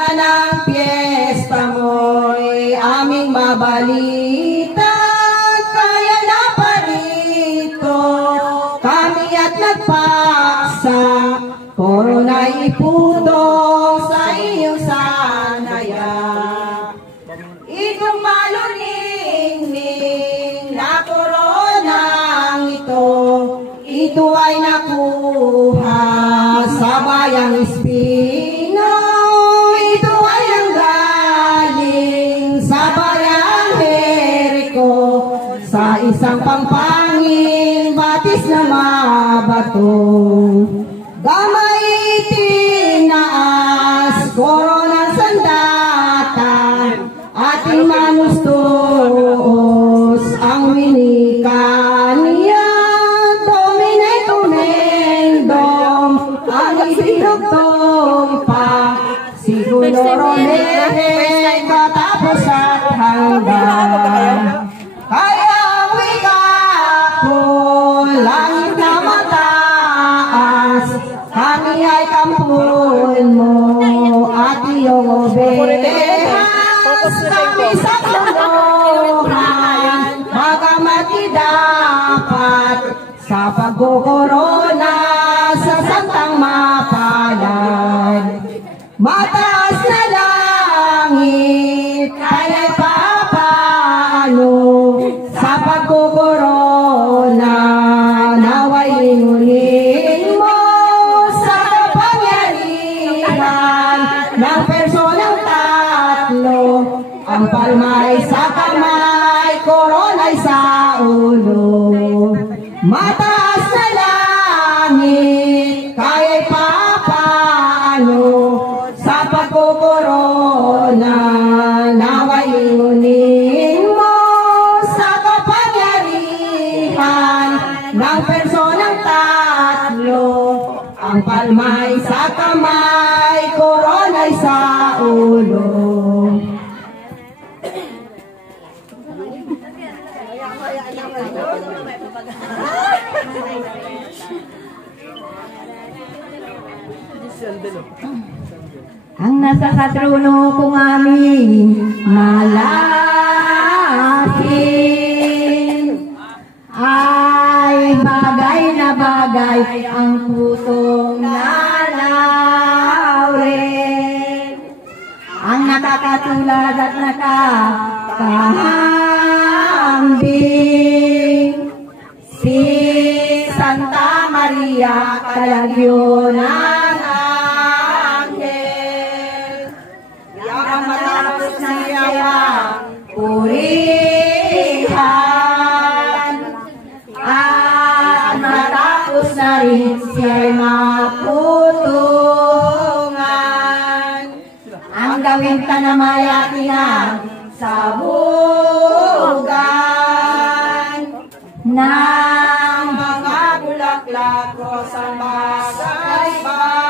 Ng piyesta mo'y aming mabalita, kaya na parito kami at nagpaksa, korona'y iputong sa iyong sanaya. Itong maluningning na koronang ito ay nakuha sa bayang Espino. Ito ay nanggaling sa bayang Jericho, sa isang pampanging batis na mabato. Gamay itinaas, koronang sandata, ating manustos ang winika niya. Domine tumendong, ang isinugtong pa, siguro romere, katapos at hanggang. Kaya ang wika ko, langit na mataas, kami ay kampun mo at iyong obeha. Kami sa tulungan, magamati dapat sa pagkukorona sa santang mapalad. Mataas na langit, kaya papaano sa pagkukorona, naway ingunin mo sa kapangyarihan ng personang tatlo. Ang palma'y sa kamay, korona'y sa ulo. Mataas na langit, kaya'y papaano sa pagkukorona, naway ingunin mo sa kapangyarihan ng personang tatlo. Ang palma'y sa kamay, korona'y sa ulo. Ang nasa sa trono kong aming malasin ay bagay na bagay ang pusong nanawin. Ang nakakatulad at nakakahambing, si Santa Maria Kalagyo ng purihan at matapos na rin siya'y maputungan. Ang gawing tanamayatingan sa bugan ng mga bulaklak o sa bagay-bagay.